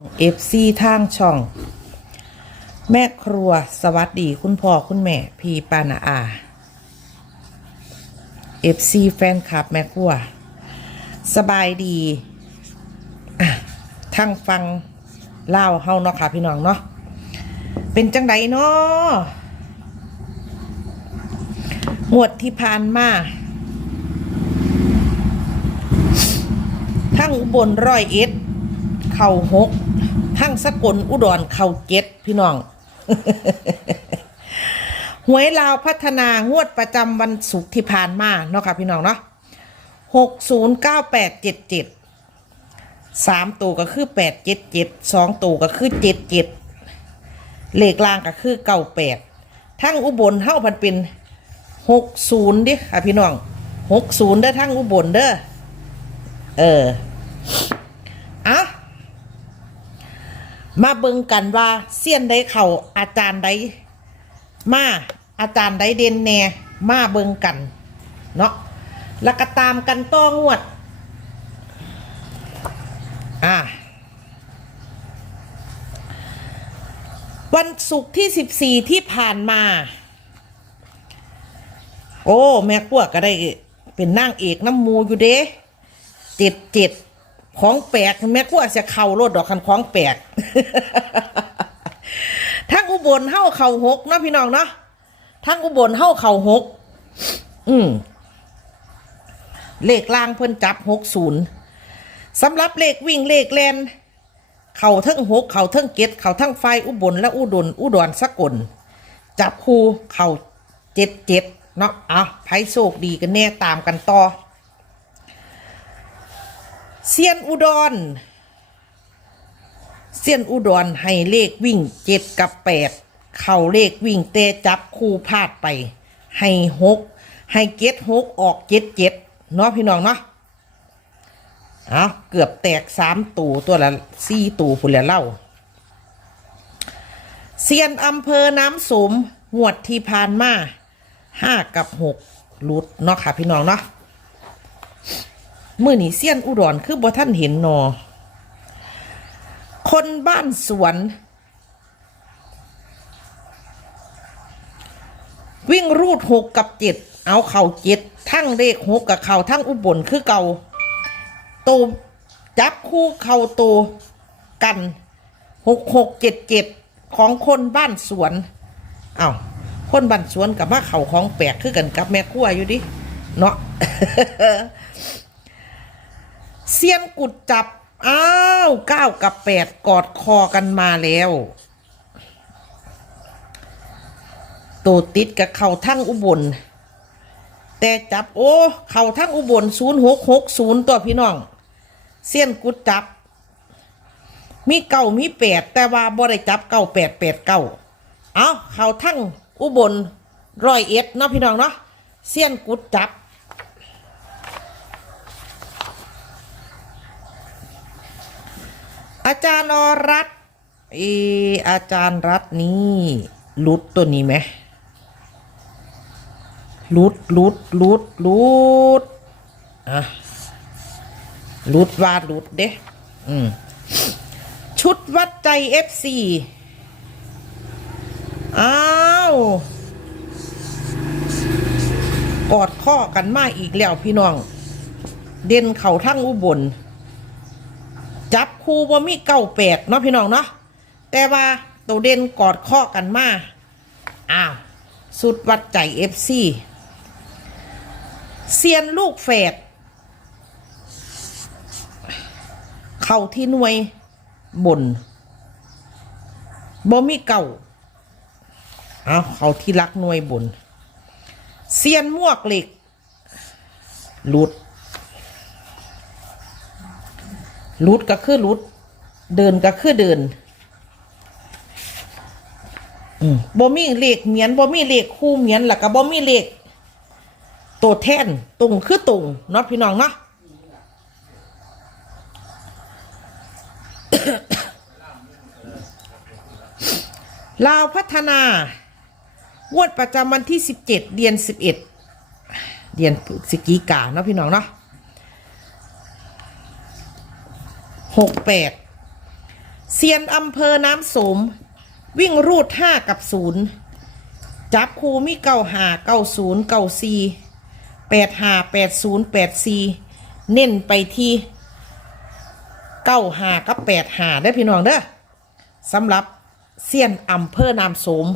เอฟซีทางช่อง แม่ครัวสวัสดีคุณพ่อคุณแม่ พี่ปานาอาเอฟซีแฟนคลับแม่ครัว สบายดีอะทั้งฟังเล่าเฮาเนาะค่ะพี่น้องเนาะเป็นจังไดเนาะหมวดที่ผ่านมาทั้งอุบลร้อยเอ็ด เข่าหก ทั้งสกลอุดรเข่าเจ็ดพี่น้อง หวยลาวพัฒนางวดประจำวันศุกร์ที่ผ่านมาเนาะค่ะพี่น้องเนาะหกศูนย์เก้าแปดเจ็ดเจ็ดสามตัวก็คือแปดเจ็ดเจ็ดสองตัวก็คือเจ็ดเจ็ดเลขล่างก็คือเก้าแปดทั้งอุบลเท่าพันเป็นหกศูนย์ดิค่ะพี่น้องหกศูนย์เด้อทั้งอุบลเด้อเอออะ มาเบิ่งกันว่าเสี้ยนได้เข่าอาจารย์ได้มาอาจารย์ได้เด่นแน่มาเบิ่งกันเนาะแล้วก็ตามกันต้องวด อะวันศุกร์ที่สิบสี่ที่ผ่านมา โอ้ แม่กวกก็ได้เป็นนางเอกน้ำมูอยู่เด้เจ็ดเจ็ด ของแปลกแม่กว่าจะเข่ารถดอกคันของแปลกทั้งอุบลเฮ้าเข่าหกเนาะพี่น้องเนาะทั้งอุบลเฮ้าเข่าหกอืมเลขล่างเพิ่นจับหกศูนย์สำหรับเลขวิ่งเลขแลนเข่าทั้งหกเข่าทั้งเกตเข่าทั้งไฟอุบลและอุดรอุดรสกลจับคู่เข่าเจ็ดเจ็ดเนาะอะไพ่โชคดีกันแน่ตามกันต่อ เซียนอุดร เซียนอุดรให้เลขวิ่งเจ็ดกับแปดเข่าเลขวิ่งเตะจับคู่พลาดไป ให้หกให้เจ็ดหกออกเจ็ดเจ็ดเนาะพี่น้องเนาะเอาเกือบแตกสามตูตัวละสี่ตูพุ่นละเล่าเซียนอำเภอน้ำสมงวดที่ผ่านมาห้ากับหกลุดเนาะค่ะพี่น้องเนาะ มื่อนี้เซียนอุดรคือบ่ท่านเห็นนอ คนบ้านสวน วิ่งรูดหกกับเจ็ดเอาเข่าเจ็ดทั้งเลขหกกับเข่าทั้งอุบลคือเก่าโตจับคู่เข่าโตกันหกหกเจ็ดเจ็ดของคนบ้านสวนเอาคนบ้านสวนกับมาเข่าของแปลกคือกันกับแม่ขั้วอยู่ดิเนาะ เซียนกุดจับ อ้าวเก้ากับแปดกอดคอกันมาแล้วตัวติดกับเขาทั้งอุบล แต่จับโอ้เขาทั้งอุบลศูนย์หกหกศูนย์ตัวพี่น้อง เซียนกุดจับ มีเก้ามีแปดแต่ว่าบ่ได้จับเก้าแปดแปดเก้าเอาเขาทั้งอุบลร้อยเอ็ดเนาะพี่น้องเนาะเซียนกุดจับ อาจารย์อรัตเอออาจารย์รัตน์นี่ลุดตัวนี้ไหมลุดลุดลุดลุดอะลุดว่าลุดเด้อืมชุดวัดใจเอฟซีอ้าวกอดข้อกันมาอีกแล้วพี่น้อง เด่นเข่าทั้งอุบล จับคู่บ่มีเก้าแปดเนาะพี่น้องเนาะแต่ว่าตัวเด่นกอดข้อกันมาอ้าวสุดวัดใจเอฟซีเซียนลูกแฝดเข้าที่หน่วยบนบ่มีเก่าเอาเขาที่รักหน่วยบน เซียนมวกเหล็กหลุด รุดก็คือรุดเดินก็คือเดินบ่มีเลขเหมียนบ่มีเลขคู่เหมียนแล้วก็บ่มีเลขตัวแท่นตรงคือตรงเนาะพี่น้องเนาะลาวพัฒนางวดประจำวันที่สิบเจ็ดเดือนสิบเอ็ดเดือนพฤศจิกาเนาะพี่น้องเนาะ หกแปดเซียนอำเภอน้ำสม วิ่งรูดห้ากับศูนย์จับคูมีเก้าหาเก้าศูนย์เก้าสี่แปดหาแปดศูนย์แปดสี่เน้นไปที่เก้าหากับแปดหาได้พี่น้องเด้อสำหรับเซียนอำเภอน้ำสม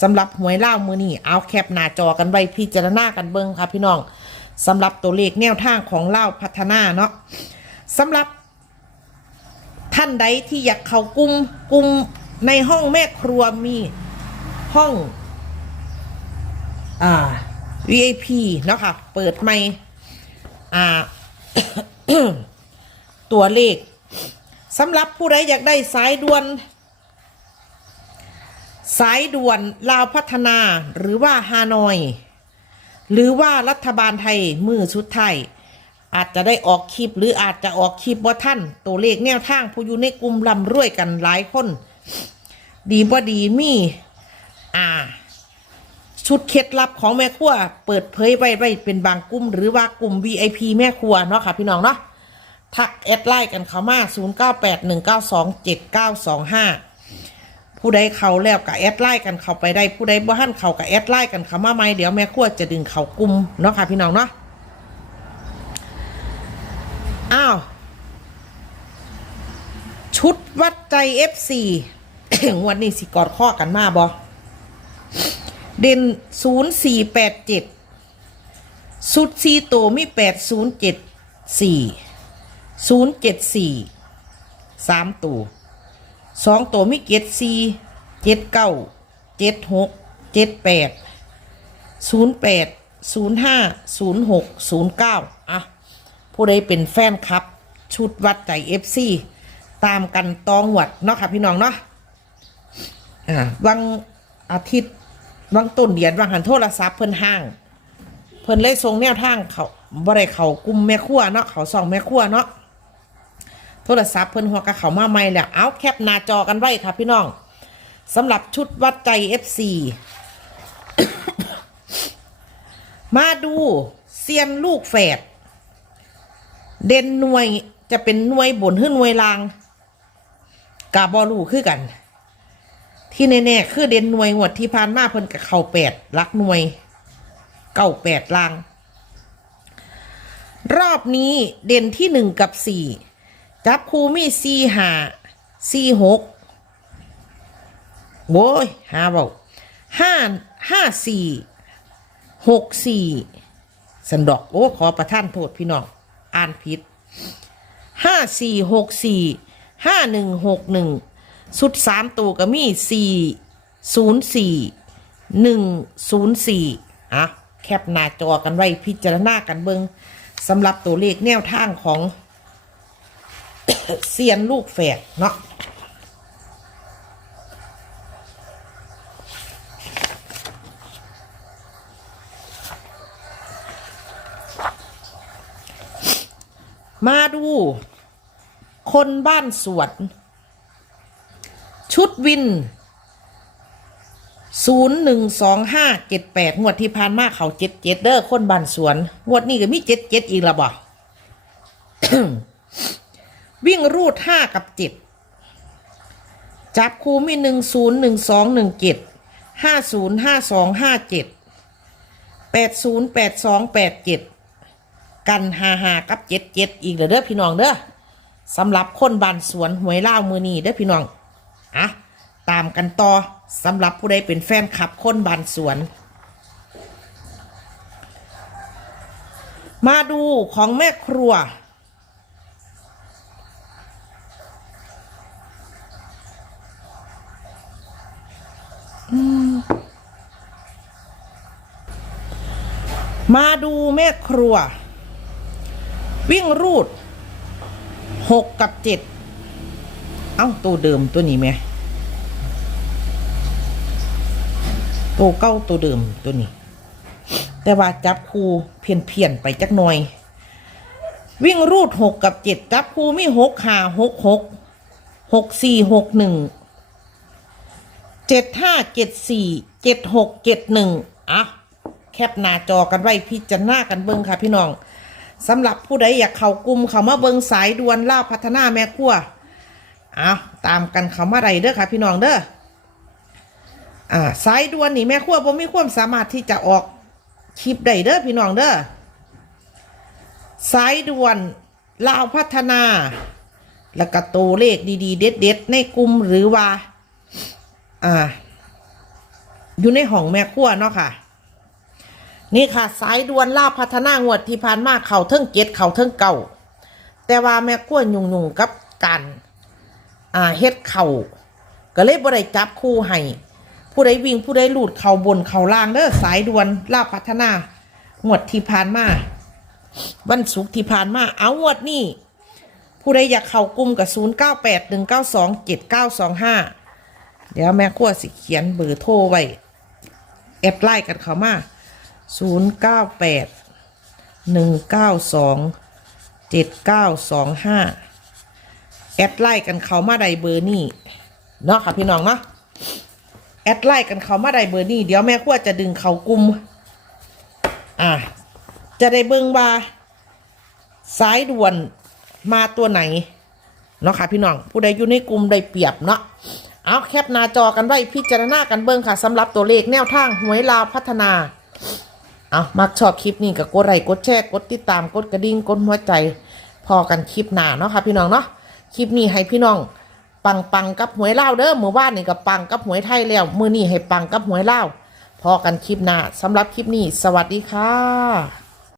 สำหรับหวยเล่ามือนี่เอาแคปหน้าจอกันไว้พิจารณากันเบิ้งค่ะพี่น้องสำหรับตัวเลขแนวทางของเล่าพัฒนาเนาะสำหรับ ท่านใดที่อยากเข้ากลุ่มกลุ่มในห้องแม่ครัวมีห้องอ่า VIP เนาะค่ะ เปิดไม่อ่า ตัวเลขสำหรับผู้ใดอยากได้สายด่วน สายด่วนลาวพัฒนาหรือว่าฮานอย หรือว่ารัฐบาลไทยมือชุดไทย อาจจะได้ออกคลิปหรืออาจจะออกคลิปว่าท่าน ตัวเลขแนวทางผู้อยู่ในกลุ่มลำรวยกันหลายคน ดีบ่ดีมีอ่าชุดเคล็ดลับของแม่ครัว เปิดเผยไว้ไว้เป็นบางกลุ่ม หรือว่ากลุ่ม VIP แม่ครัวเนาะค่ะพี่น้องเนาะทักแอดไลน์กันเข้ามา 0981927925 ผู้ใดเขาแล้วกับแอดไลน์กันเข้าไปได้ผู้ใดบ่ทันเขากับแอดไลน์กันเข้ามาใหมเดี๋ยวแม่ครัวจะดึงเขากลุ่มเนาะค่ะพี่น้องเนาะ อ้าว ชุดวัดใจ FC งวันนี้สิกอดข้อกันมาบอเด่นศูนย์สี่แปดเจ็ดสุดสี่ตัวมีแปดศูนย์เจ็ดสี่ศูนย์เจ็ดสี่สามตัวสองตัวมีเจ็ดสี่เจ็ดเก้าเจ็ดหกเจ็ดแปดศูนย์แปดศูนย์ห้าศูนย์หกศูนย์เก้าอะ ผู้ใดเป็นแฟนครับ ชุดวัดใจเอฟซีตามกันตองหวัดเนาะค่ะพี่น้องเนาะอ่าวังอาทิตย์วังต้นเดือนวังหันโทรศัพท์เพิ่นห้าง เพิ่นเลยทรงแนวทางเขาบ่ได้เขากุมแม่ครัวเนาะเขาส่องแม่ครัวเนาะโทรศัพท์เพิ่นหัวกะเขามาใหม่แล้วเอาแคปหน้าจอกันไว้ค่ะพี่น้องสำหรับชุดวัดใจ FC มาดูเซียนลูกแฝด เด่นหน่วยจะเป็นหน่วยบนขึ้นหน่วยล่างกาบอลูคือกัน ที่แน่ๆคือเด่นหน่วยงวดที่ผ่านมาเพิ่นกับเข่าแปดลักหน่วยเก้าแปดล่าง รอบนี้เด่นที่หนึ่งกับสี่จับคูมีสี่หาสี่หกโว้ยหาเบาห้าห้าสี่หกสี่สันดอก โอ้ ขอประท่านโทษพี่น้อง อ่านผิดห้าสี่หกสี่ห้าหนึ่งหกหนึ่งสุดสามตัวก็มีสี่ศูนย์สี่หนึ่งศูนย์สี่อะแคปหน้าจอกันไว้พิจารณากันเบิงสำหรับตัวเลขแนวทางของเซียนลูกแฝดเนาะ มาดู คนบ้านสวน ชุดวินศูนย์หนึ่งสองห้าเจ็ดแปดงวดที่ผ่านมาเขาเจ็ดเจ็ดเด้อคนบ้านสวน งวดนี้ก็มีเจ็ดเจ็ดอีกละบ่ วิ่งรูดห้ากับเจ็ดจับคูมีหนึ่งศูนย์หนึ่งสองหนึ่งเจ็ดห้าศูนย์ห้าสองห้าเจ็ดแปดศูนย์แปดสองแปดเจ็ด กันหาหากับเจ็ดเจ็ดอีกเด้อพี่น้องเด้อสำหรับคนบ้านสวนหวยเล่ามือนีเด้อพี่น้องอะตามกันต่อสำหรับผู้ใดเป็นแฟนคลับคนบ้านสวน มาดูของแม่ครัวมาดูแม่ครัว วิ่งรูดหกกับเจ็ดเอ้าตัวเดิมตัวนี้ไหมตัวเก้าตัวเดิมตัวนี้ แต่ว่าจับคูเพียนเพียนไปจักหน่อย วิ่งรูดหกกับเจ็ดจับคูมีหกหาหกหกหกสี่หกหนึ่งเจ็ดห้าเจ็ดสี่เจ็ดหกเจ็ดหนึ่งอะแคปหน้าจอกันไว้พิจารณากันเบิ่งค่ะพี่น้อง สำหรับผู้ใดอยากเข้ากลุ่มเขามาเบิงสายด่วนล่าวพัฒนาแม่ครัวเอาตามกันเขามาไรเด้อค่ะ พี่น้องเด้ออ่าสายด่วนนี่แม่ครัวผมมีความสามารถที่จะออกคลิปได้เด้อพี่น้องเด้อสายด่วนลาวพัฒนา แล้วก็ตัวเลขดีๆ เด็ดๆในกลุ่มหรือว่า อ่า อยู่ในห้องแม่ครัวเนาะค่ะ นี่ค่ะ สายด่วนลาพัฒนางวดที่ผ่านมาเข่าเทิงเก็ดเข่าเทิงเก่า แต่ว่าแม่ครัวยุ่งกับการอ่าเฮ็ดเข่าก็เลยบ่ได้จับคู่ให้ผู้ใดวิ่งผู้ใดหลุดเข่าบนเข่าล่างเด้อสายด่วนลาพัฒนางวดที่ผ่านมาวันศุกร์ที่ผ่านมาเอางวดนี้ผู้ใดอยากเข้ากลุ่มกับ0 9 8 1 9 2 7 9 2 5เดี๋ยวแม่ขั้วสิเขียนเบอร์โทรไว้แอดไลน์กันเขามา 0 9 8 1 9 2 7 9 2 5แอดไลน์กันเขามาใดเบอร์นี่เนาะค่ะพี่น้องเนาะแอดไลน์กันเขามาใดเบอร์นี่เดี๋ยวแม่ขั้วจะดึงเขากลุ่มอ่าจะได้เบิงว่าสายด่วนมาตัวไหนเนาะค่ะพี่น้องผู้ใดอยู่ในกลุ่มได้เปรียบเนาะเอาแคปหน้าจอกันไว้พิจารณากันเบิงค่ะสำหรับตัวเลขแนวทางหวยลาวพัฒนา เอามักชอบคลิปนี้ก็กดไลค์กดแชร์กดติดตามกดกระดิ่งกดหัวใจ พอกันคลิปหน้าเนาะค่ะพี่น้องเนาะคลิปนี้ให้พี่น้องปังปังกับหวยเลาเด้อมือว่านนี่กับปังกับหวยไทยแล้วมือนี้ให้ปังกับหวยเลาพอกันคลิปหน้าสำหรับคลิปนี้ สวัสดีค่ะ